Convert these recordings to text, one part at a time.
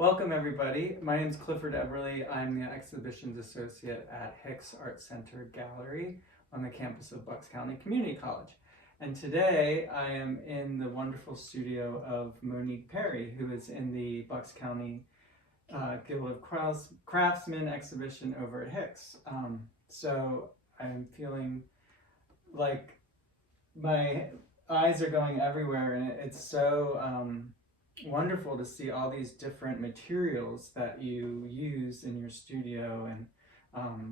Welcome everybody. My name is Clifford Everly. I'm the Exhibitions Associate at Hicks Art Center Gallery on the campus of Bucks County Community College. And today I am in the wonderful studio of Monique Perry, who is in the Bucks County Guild of Craftsmen exhibition over at Hicks. So I'm feeling like my eyes are going everywhere, and it's so wonderful to see all these different materials that you use in your studio. And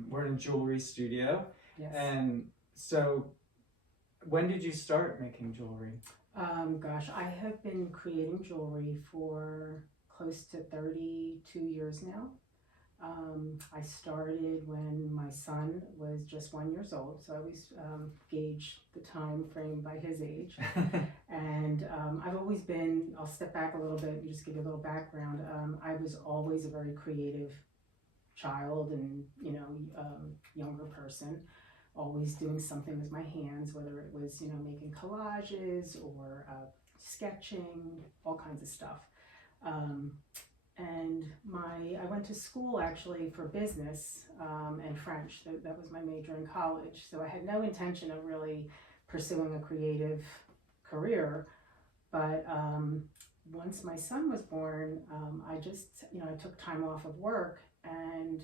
we're in a jewelry studio. Yes. And so when did you start making jewelry? Gosh, I have been creating jewelry for close to 32 years now. I started when my son was just 1 year old, so I always gauge the time frame by his age. And I've always been, I'll step back a little bit and just give you a little background. I was always a very creative child and, younger person, always doing something with my hands, whether it was, making collages or sketching, all kinds of stuff. And I went to school actually for business and French. That was my major in college. So I had no intention of really pursuing a creative career. But once my son was born, I just, I took time off of work. And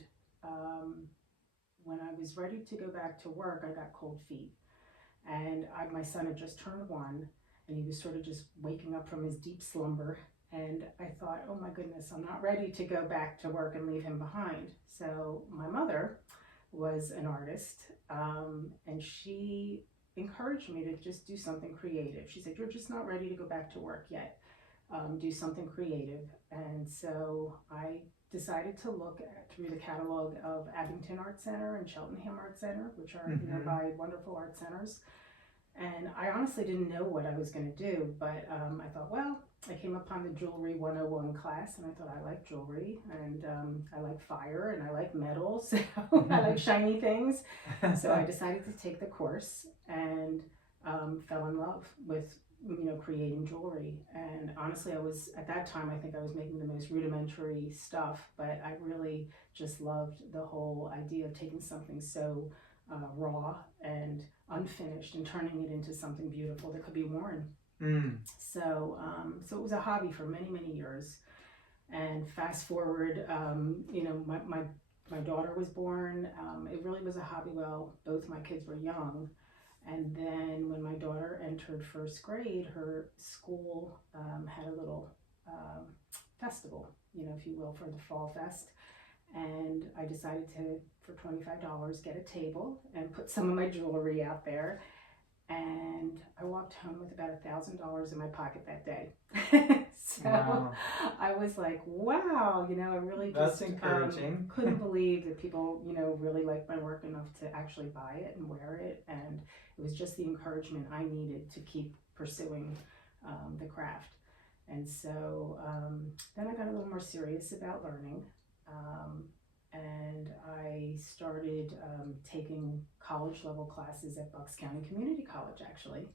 when I was ready to go back to work, I got cold feet. And my son had just turned 1, and he was sort of just waking up from his deep slumber. And I thought, oh my goodness, I'm not ready to go back to work and leave him behind. So my mother was an artist, and she encouraged me to just do something creative. She said, you're just not ready to go back to work yet. Do something creative. And so I decided to look through the catalog of Abington Art Center and Cheltenham Art Center, which are nearby wonderful art centers. And I honestly didn't know what I was going to do, but I thought, well, I came upon the Jewelry 101 class, and I thought, I like jewelry, and I like fire, and I like metal, so I like shiny things. So I decided to take the course and fell in love with, creating jewelry. And honestly, at that time, I think I was making the most rudimentary stuff, but I really just loved the whole idea of taking something so raw and unfinished and turning it into something beautiful that could be worn. So it was a hobby for many, many years. And fast forward, my daughter was born. It really was a hobby while both my kids were young. And then when my daughter entered 1st grade, her school had a little festival, if you will, for the Fall Fest. And I decided to, for $25, get a table and put some of my jewelry out there. And I walked home with about $1,000 in my pocket that day. So wow. I was like, wow, I really That's encouraging. Couldn't believe that people, really liked my work enough to actually buy it and wear it. And it was just the encouragement I needed to keep pursuing the craft. And so then I got a little more serious about learning. And I started taking college level classes at Bucks County Community College, actually.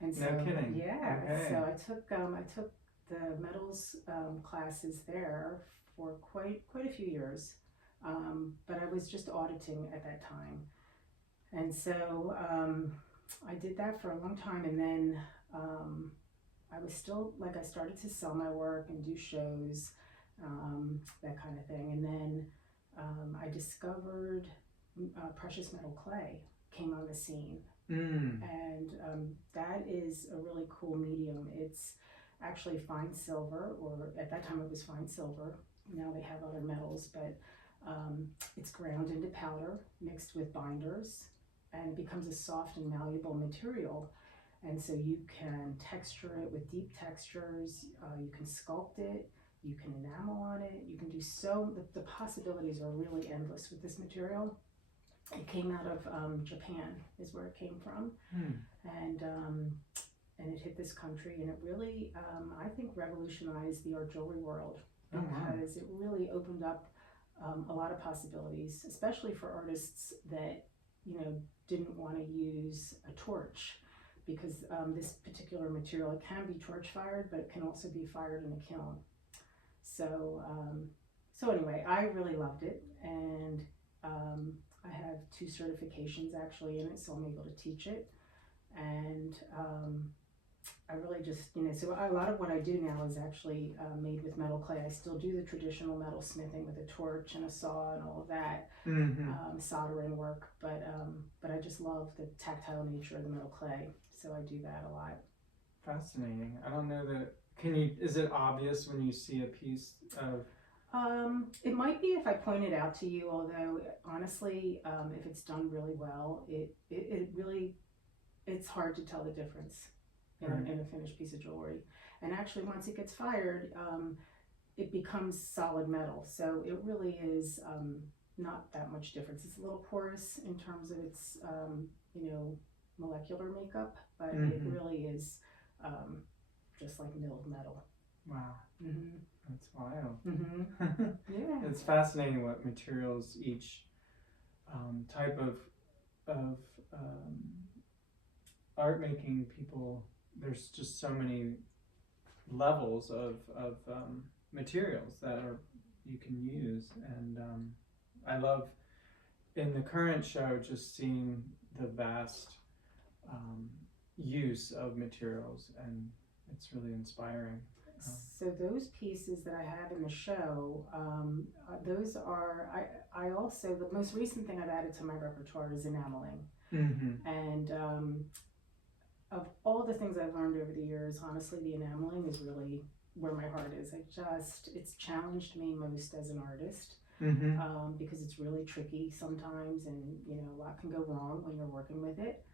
And so, no kidding. Yeah. Okay. So I took the metals classes there for quite a few years, but I was just auditing at that time. And so I did that for a long time, and then I was still, I started to sell my work and do shows, that kind of thing. And then I discovered precious metal clay came on the scene. And that is a really cool medium. It's actually fine silver, or at that time it was fine silver. Now they have other metals, but it's ground into powder, mixed with binders, and it becomes a soft and malleable material. And so you can texture it with deep textures, you can sculpt it, you can enamel on it, you can do the possibilities are really endless with this material. It came out of Japan, is where it came from. And it hit this country, and it really, I think, revolutionized the art jewelry world, because it really opened up a lot of possibilities, especially for artists that, didn't want to use a torch, because this particular material, it can be torch fired, but it can also be fired in a kiln. So anyway, I really loved it, and I have 2 certifications actually in it, so I'm able to teach it. And I really just, so a lot of what I do now is actually made with metal clay. I still do the traditional metal smithing with a torch and a saw and all of that, soldering work, but I just love the tactile nature of the metal clay, so I do that a lot. Fascinating. I don't know that. Is it obvious when you see a piece of? It might be if I point it out to you, although honestly, if it's done really well, it really, it's hard to tell the difference in a finished piece of jewelry. And actually, once it gets fired, it becomes solid metal. So it really is not that much difference. It's a little porous in terms of its, molecular makeup, but it really is just like milled metal. Wow. That's wild. Yeah. It's fascinating what materials each type of art making people. There's just so many levels of materials that you can use, and I love in the current show just seeing the vast use of materials, and it's really inspiring. So those pieces that I have in the show, those are, I also, the most recent thing I've added to my repertoire is enameling. And of all the things I've learned over the years, honestly, the enameling is really where my heart is. It's challenged me most as an artist, because it's really tricky sometimes, and a lot can go wrong when you're working with it.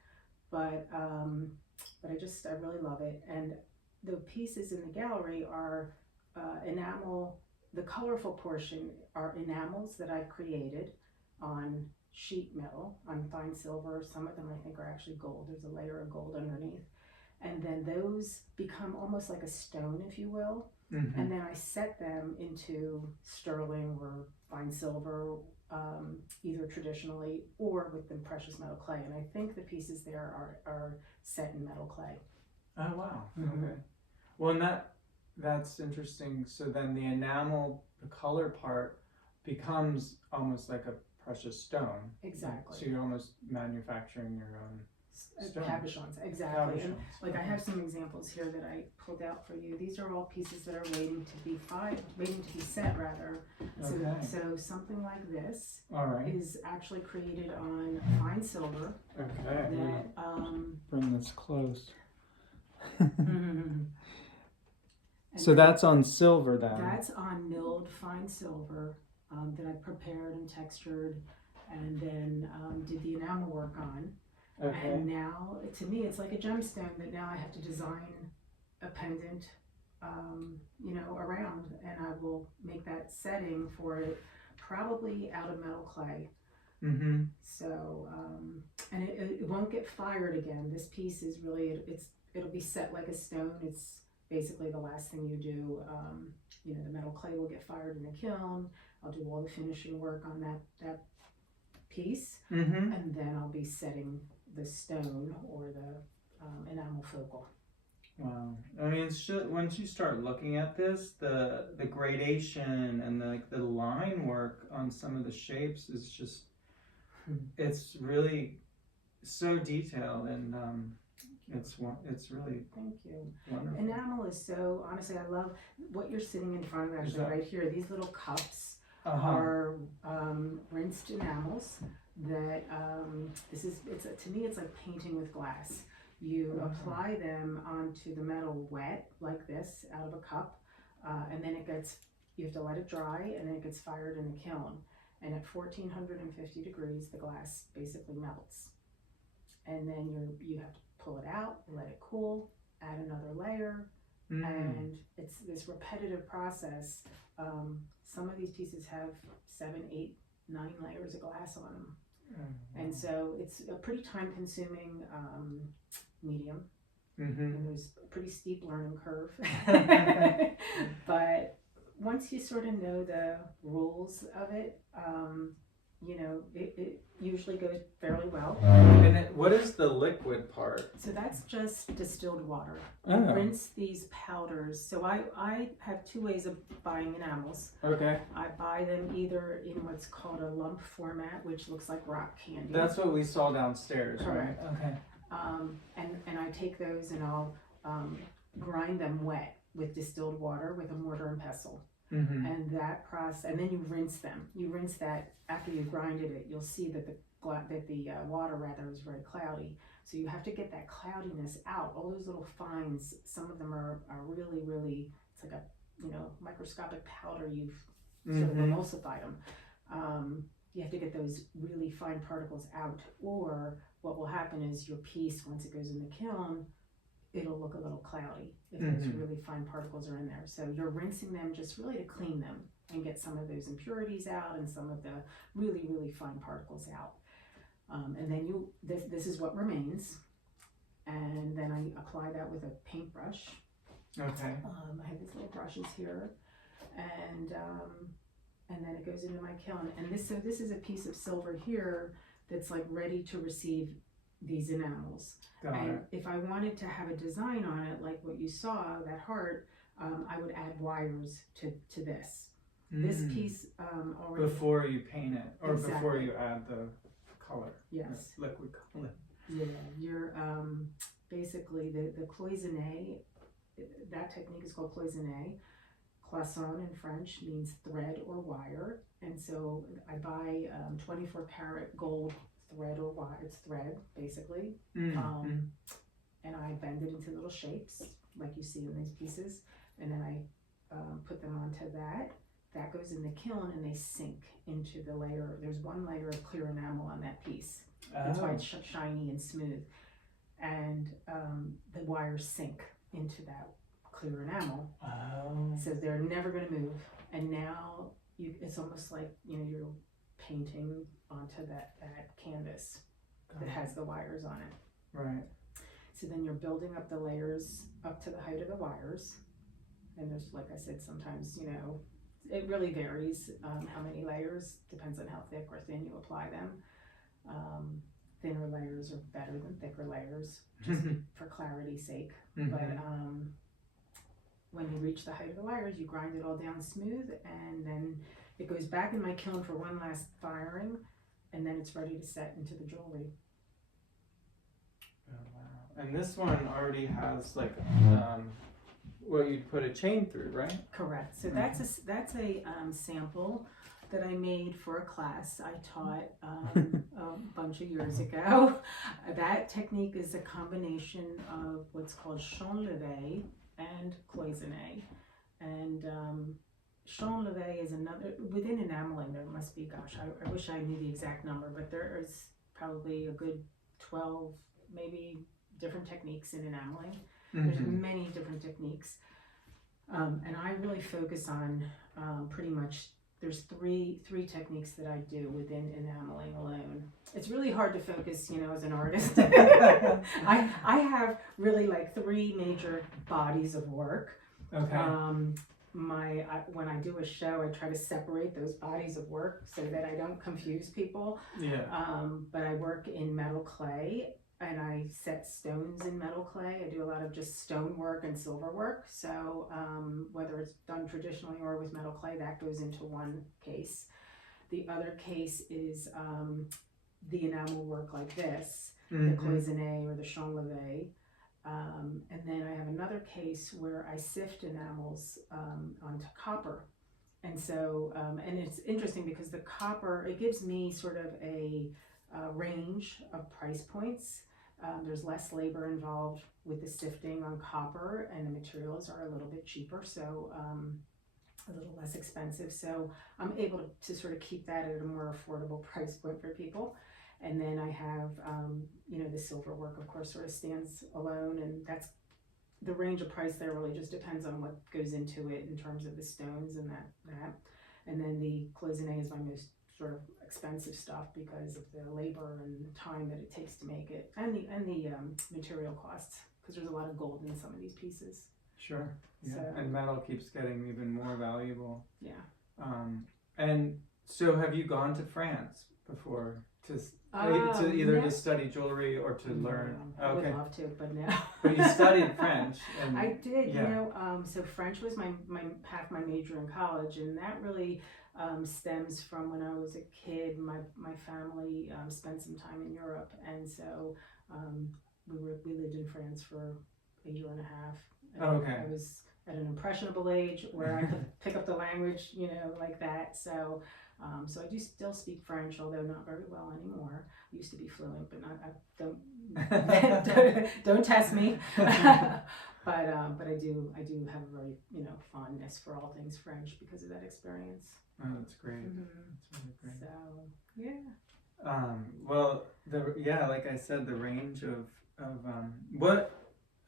But I really love it. And the pieces in the gallery are enamel. The colorful portion are enamels that I've created on sheet metal, on fine silver. Some of them I think are actually gold. There's a layer of gold underneath. And then those become almost like a stone, if you will. And then I set them into sterling or fine silver, either traditionally or with the precious metal clay. And I think the pieces there are set in metal clay. Oh wow. Okay. Well, and that's interesting. So then the enamel, the color part, becomes almost like a precious stone. Exactly. So you're almost manufacturing your own stone. Cabochons, exactly. Cabochons. And like I have some examples here that I pulled out for you. These are all pieces that are waiting to be set rather. So something like this is actually created on fine silver. Okay. That bring this close. So that's on silver then? That's on milled fine silver that I prepared and textured, and then did the enamel work on. Okay. And now, to me, it's like a gemstone that now I have to design a pendant, around, and I will make that setting for it, probably out of metal clay. So, and it won't get fired again. This piece is really, it'll be set like a stone. It's basically the last thing you do. The metal clay will get fired in a kiln. I'll do all the finishing work on that piece, and then I'll be setting the stone or the enamel focal. Wow. I mean, once you start looking at this, the gradation and the line work on some of the shapes is just, it's really so detailed, and it's really Thank you. wonderful. Enamel is so, honestly, I love what you're sitting in front of actually right here. These little cups are rinsed enamels that to me it's like painting with glass. You apply them onto the metal wet like this out of a cup, and then you have to let it dry, and then it gets fired in a kiln. And at 1450 degrees, the glass basically melts. And then you have to pull it out, let it cool, add another layer, and it's this repetitive process. Some of these pieces have 7, 8, 9 layers of glass on them. And so it's a pretty time-consuming medium. And there's a pretty steep learning curve. But once you sort of know the rules of it, it usually goes fairly well. And what is the liquid part? So that's just distilled water. You Oh. rinse these powders. So I have two ways of buying enamels. Okay. I buy them either in what's called a lump format, which looks like rock candy. That's what we saw downstairs, Correct. right? Okay. And I take those and I'll grind them wet with distilled water with a mortar and pestle. Mm-hmm. And that process, and then you rinse them. You rinse that after you've grinded it. You'll see that the water rather is very cloudy. So you have to get that cloudiness out. All those little fines. Some of them are really, really. It's like a microscopic powder. You've sort of emulsified them. You have to get those really fine particles out, or what will happen is your piece, once it goes in the kiln, it'll look a little cloudy if those really fine particles are in there. So you're rinsing them just really to clean them and get some of those impurities out and some of the really, really fine particles out. And then this is what remains. And then I apply that with a paintbrush. Okay. I have these little brushes here, and then it goes into my kiln. And this is a piece of silver here that's like ready to receive these enamels. And if I wanted to have a design on it, like what you saw, that heart, I would add wires to this. This piece already... Before you paint it, or Exactly. before you add the color. Yes. Liquid color. Yeah, you're basically the cloisonné, that technique is called cloisonné. Cloisonne in French means thread or wire. And so I buy 24 karat gold thread or wire. It's thread basically. And I bend it into little shapes like you see in these pieces, and then I put them onto that goes in the kiln, and they sink into the layer. There's one layer of clear enamel on that piece. That's why it's shiny and smooth, and the wires sink into that clear enamel. So they're never going to move, and now it's almost like you're painting onto that canvas that has the wires on it. Right. So then you're building up the layers up to the height of the wires. And there's, like I said, sometimes, it really varies how many layers, depends on how thick or thin you apply them. Thinner layers are better than thicker layers, just for clarity's sake. But when you reach the height of the wires, you grind it all down smooth, and then it goes back in my kiln for one last firing, and then it's ready to set into the jewelry. Oh, wow. And this one already has like well, you'd put a chain through, right? Correct. So that's a sample that I made for a class I taught a bunch of years ago. That technique is a combination of what's called champ levé and cloisonné. And champ levé is another, within enameling there must be, I wish I knew the exact number, but there is probably a good 12 maybe different techniques in enameling. There's many different techniques, and I really focus on pretty much. There's three techniques that I do within enameling alone. It's really hard to focus, as an artist. I have really like three major bodies of work. Okay. When I do a show, I try to separate those bodies of work so that I don't confuse people. Yeah. But I work in metal clay. And I set stones in metal clay. I do a lot of just stone work and silver work. So whether it's done traditionally or with metal clay, that goes into one case. The other case is the enamel work like this, the cloisonné or the champ levé. And then I have another case where I sift enamels onto copper. And so, and it's interesting because the copper, it gives me sort of a range of price points. There's less labor involved with the sifting on copper, and the materials are a little bit cheaper, so a little less expensive. So I'm able to sort of keep that at a more affordable price point for people. And then I have, the silver work, of course, sort of stands alone, and that's the range of price there really just depends on what goes into it in terms of the stones and that. And then the cloisonné is my most sort of expensive stuff because of the labor and time that it takes to make it, and the material costs, because there's a lot of gold in some of these pieces. Sure. Yeah. So, and metal keeps getting even more valuable. Yeah. And so have you gone to France before to Um, either no. to study jewelry or to learn? I would Okay, love to, but no. but you studied French, and I did, yeah. so French was my half my major in college, and that really stems from when I was a kid. My family spent some time in Europe, and so um, we lived in France for a year and a half. And Okay. I was at an impressionable age where I could pick up the language, like that. So I do still speak French, although not very well anymore. I used to be fluent, but not. Don't test me. But I do have a very fondness for all things French because of that experience. Oh, that's great. Mm-hmm. That's really great. So yeah. Well, like I said, the range of what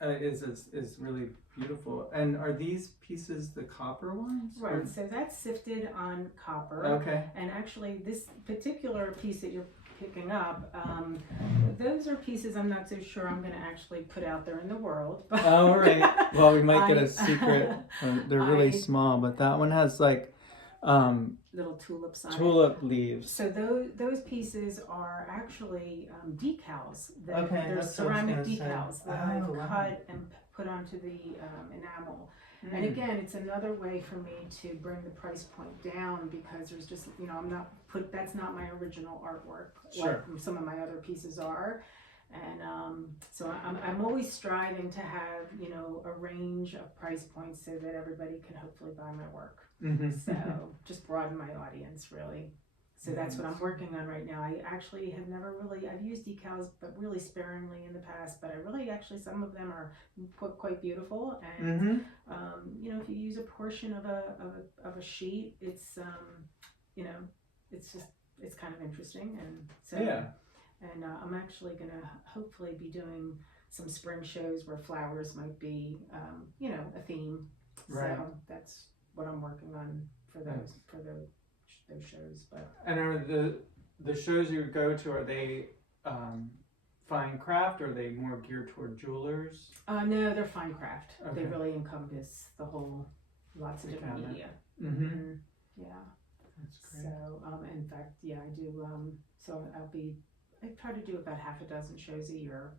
is really beautiful. And are these pieces the copper ones? Right. Or? So that's sifted on copper. Okay. And actually, this particular piece that you're picking up, those are pieces I'm not so sure I'm going to actually put out there in the world. Oh, right. Well, we might get a secret. They're really small, but that one has like little tulips on tulip leaves. So those pieces are actually decals. They're that's ceramic what I was gonna decals say. that I've wow. cut and put onto the enamel. And again, it's another way for me to bring the price point down because there's just, that's not my original artwork Sure. like some of my other pieces are. And so I'm always striving to have, a range of price points so that everybody can hopefully buy my work. Mm-hmm. So just broaden my audience, really. So that's what I'm working on right now. I actually have never really, I've used decals, but really sparingly in the past, but I really actually, some of them are quite beautiful. And, if you use a portion of a sheet, it's, it's kind of interesting. And so, yeah. And I'm actually going to hopefully be doing some spring shows where flowers might be, a theme. Right. So that's what I'm working on for those shows. But and are the shows you go to, are they fine craft, or are they more geared toward jewelers? No, they're fine craft. Okay. They really encompass the whole, lots of different media. Mm-hmm. Yeah. That's great. So in fact, yeah, I do. So I try to do about half a dozen shows a year,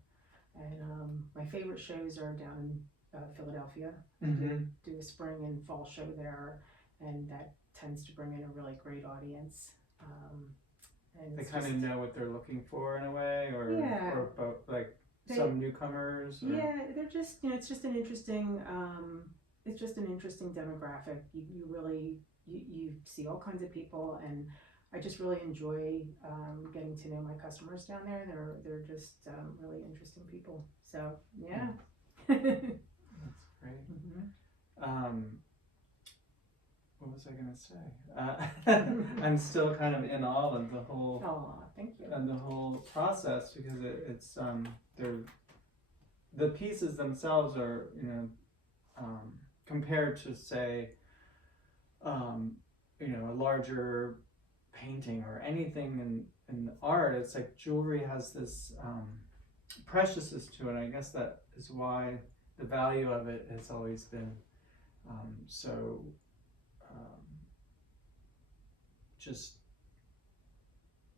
and my favorite shows are down in Philadelphia. Mm-hmm. Do a spring and fall show there, and that tends to bring in a really great audience. And They kind of know what they're looking for in a way, or both, like some newcomers. Or? Yeah, they're just it's just an interesting demographic. You really you see all kinds of people, and I just really enjoy getting to know my customers down there. They're just really interesting people. So yeah. That's great. Mm-hmm. What was I gonna say? I'm still kind of in awe of the whole. Oh, thank you. And the whole process, because it's they're the pieces themselves are compared to say a larger painting or anything in art, it's like jewelry has this preciousness to it. I guess that is why the value of it has always been so just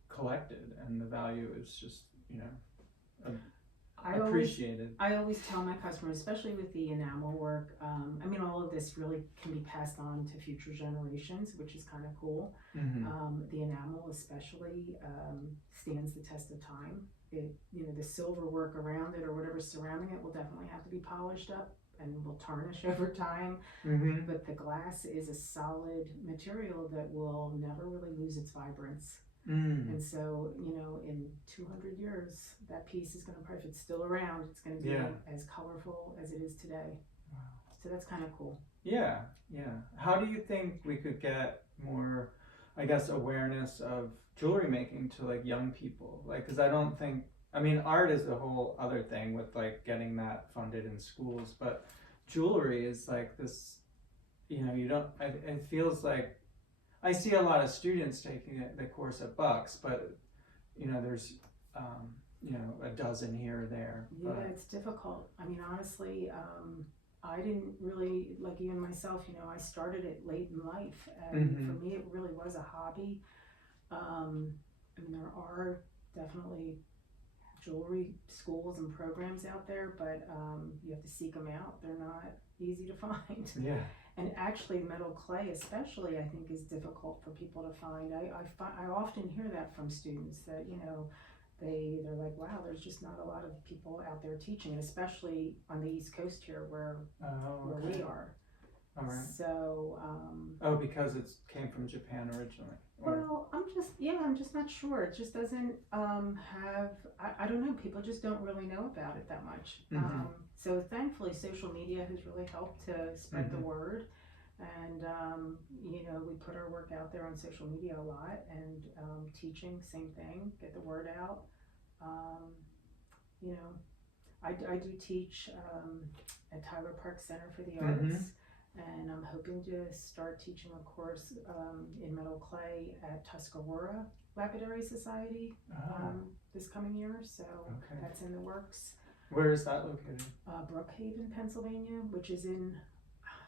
collected, and the value is just appreciated. I always tell my customers, especially with the enamel work, all of this really can be passed on to future generations, which is kind of cool. Mm-hmm. The enamel especially stands the test of time. The silver work around it or whatever's surrounding it will definitely have to be polished up and will tarnish over time. Mm-hmm. But the glass is a solid material that will never really lose its vibrance. And so, in 200 years, that piece is going to, if it's still around, it's going to be as colorful as it is today. Wow. So that's kind of cool. Yeah. How do you think we could get more, I guess, awareness of jewelry making to like young people? Like, because I don't think, art is a whole other thing with like getting that funded in schools, but jewelry is like this, it feels like, I see a lot of students taking the course at Bucks, but there's a dozen here or there. Yeah, it's difficult. Honestly, I didn't really, like even myself, I started it late in life, and for me it really was a hobby. I mean, there are definitely jewelry schools and programs out there, but you have to seek them out. They're not easy to find. Yeah. And actually, metal clay, especially, I think, is difficult for people to find. I often hear that from students that, you know, they're like, wow, there's just not a lot of people out there teaching, especially on the East Coast here where we are. All right. So. Because it came from Japan originally. Well, I'm just not sure. It just doesn't have. I don't know. People just don't really know about it that much. Mm-hmm. So thankfully, social media has really helped to spread Mm-hmm. the word. And, you know, we put our work out there on social media a lot, and teaching, same thing, get the word out. You know, I do teach at Tyler Park Center for the Mm-hmm. Arts, and I'm hoping to start teaching a course in metal clay at Tuscarora Lapidary Society this coming year, so Okay. that's in the works. Where is that located? Brookhaven, Pennsylvania, which is in,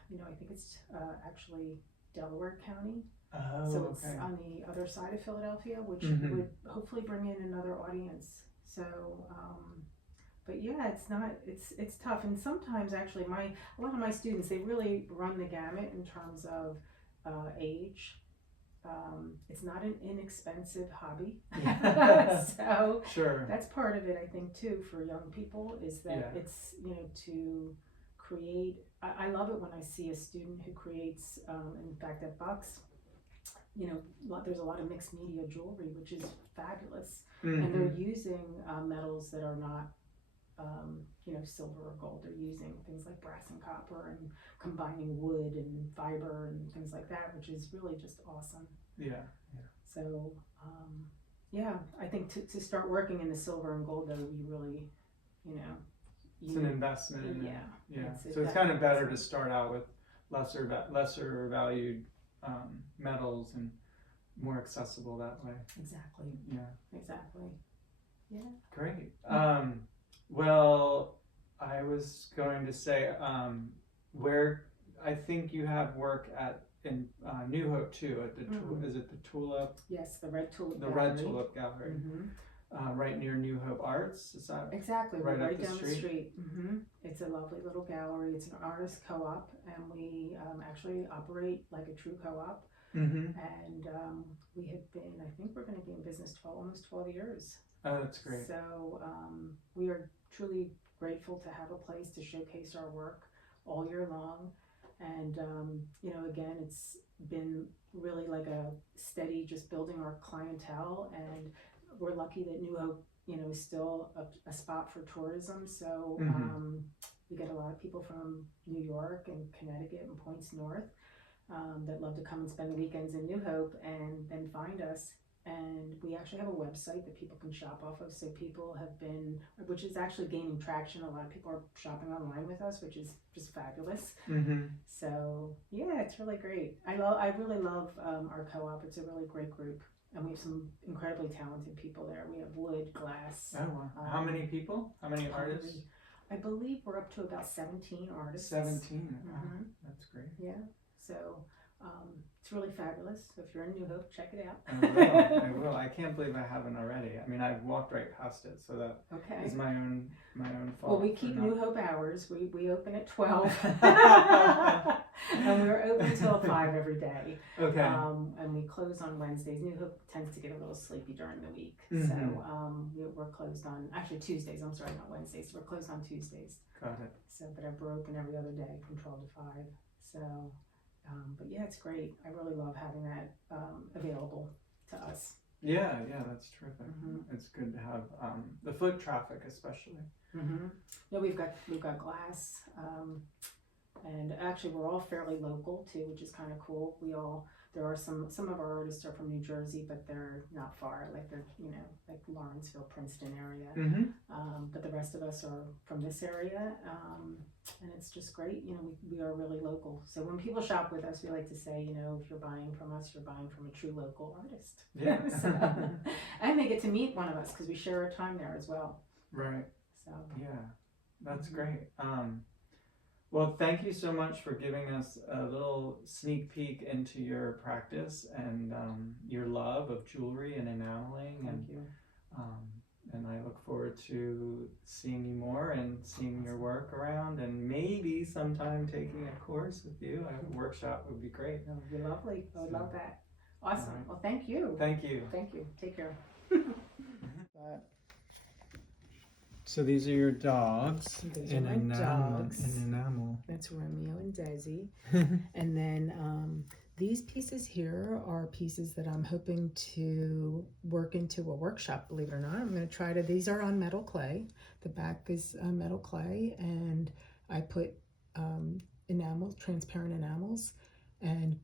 you know, I think it's actually Delaware County. Oh, So it's okay. on the other side of Philadelphia, which Mhm. would hopefully bring in another audience. So, but yeah, it's tough. And sometimes actually a lot of my students, they really run the gamut in terms of age. It's not an inexpensive hobby. So Sure. that's part of it, I think, too, for young people, is that Yeah. it's, you know, to create. I love it when I see a student who creates, in fact, at Bucks, you know, there's a lot of mixed media jewelry, which is fabulous. Mm-hmm. And they're using metals that are not, you know, silver or gold. They're using things like brass and copper and combining wood and fiber and things like that, which is really just awesome. Yeah. So, yeah, I think to start working in the silver and gold, though, you really, you know. It's an investment. Yeah. So it's kind of better to start out with lesser valued metals and more accessible that way. Exactly. Yeah. Exactly. Yeah. Great. Well, I was going to say where I think you have work in New Hope too at the is it the Tulip? Yes, the Red Tulip. The Gallery. Red Tulip Gallery. Mm-hmm. Right near New Hope Arts. Is that exactly right down the the street? Mm-hmm. It's a lovely little gallery. It's an artist co-op, and we actually operate like a true co-op. Mm-hmm. And we have been, I think we're going to be in business almost 12 years. Oh, that's great. So we are truly grateful to have a place to showcase our work all year long. And, you know, again, it's been really like a steady, just building our clientele. And we're lucky that New Hope, you know, is still a spot for tourism. So we get a lot of people from New York and Connecticut and points north that love to come and spend the weekends in New Hope and then find us. And we actually have a website that people can shop off of. So people have been, which is actually gaining traction. A lot of people are shopping online with us, which is just fabulous. Mm-hmm. So yeah, it's really great. I really love our co-op. It's a really great group. And we have some incredibly talented people there. We have wood, glass. Oh, wow. How many people? How many artists? I believe we're up to about 17 artists. 17. Wow. That's great. Yeah. So it's really fabulous. So if you're in New Hope, check it out. I will. I can't believe I haven't already. I mean, I've walked right past it, so that is my own fault. Well, we keep New Hope hours. We open at 12. And we're open until 5 every day. Okay. And we close on Wednesdays. New Hope tends to get a little sleepy during the week. Mm-hmm. So we're closed on, actually Tuesdays, I'm sorry, not Wednesdays. We're closed on Tuesdays. Got it. So, but we're open every other day from 12 to 5. So, but yeah, it's great. I really love having that available to us. Yeah, that's terrific. Mm-hmm. It's good to have the foot traffic, especially. Mm-hmm. Yeah, we've got glass, and actually we're all fairly local too, which is kind of cool. There are some of our artists are from New Jersey, but they're not far. Like they're like Lawrenceville, Princeton area. Mm-hmm. But the rest of us are from this area, and it's just great. We are really local. So when people shop with us, we like to say, if you're buying from us, you're buying from a true local artist. Yeah. And they get to meet one of us because we share our time there as well. Right. So yeah, that's great. Well, thank you so much for giving us a little sneak peek into your practice and your love of jewelry and enameling. Thank you. And I look forward to seeing you more and seeing your work around, and maybe sometime taking a course with you. A workshop would be great. That would be lovely. I would love that. Awesome. Right. Well, thank you. Thank you. Thank you. Take care. So these are your dogs. These are my dogs. In enamel. That's Romeo and Desi. And then these pieces here are pieces that I'm hoping to work into a workshop, believe it or not. I'm going to try to, these are on metal clay. The back is metal clay, and I put enamel, transparent enamels, and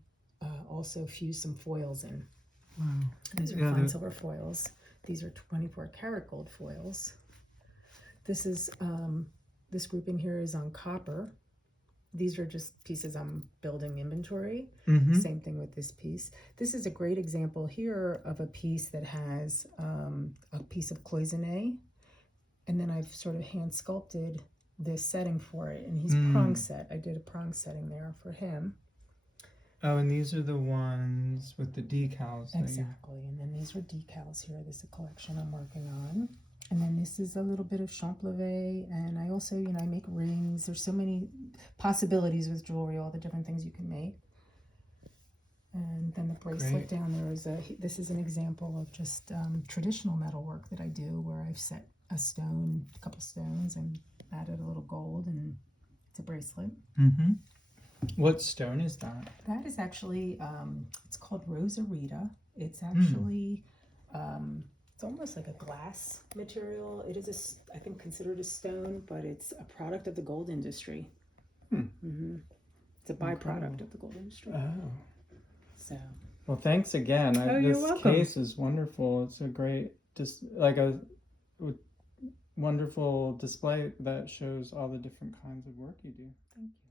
also fuse some foils in. Wow. These are fine silver foils. These are 24 karat gold foils. This is, this grouping here is on copper. These are just pieces I'm building inventory. Mm-hmm. Same thing with this piece. This is a great example here of a piece that has a piece of cloisonne, and then I've sort of hand sculpted this setting for it, and he's prong set. I did a prong setting there for him. Oh, and these are the ones with the decals. Exactly, and then these are decals here. This is a collection I'm working on. And then this is a little bit of champleve, and I also, I make rings. There's so many possibilities with jewelry, all the different things you can make. And then the bracelet down there is this is an example of just traditional metalwork that I do, where I've set a stone, a couple stones, and added a little gold, and it's a bracelet. Mm-hmm. What stone is that? That is actually, it's called Rosarita. It's actually, it's almost like a glass material. It is, I think, considered a stone, but it's a product of the gold industry. It's a byproduct of the gold industry. Oh. So. Well, thanks again. You're welcome. Case is wonderful. It's a great, just like a wonderful display that shows all the different kinds of work you do. Thank you.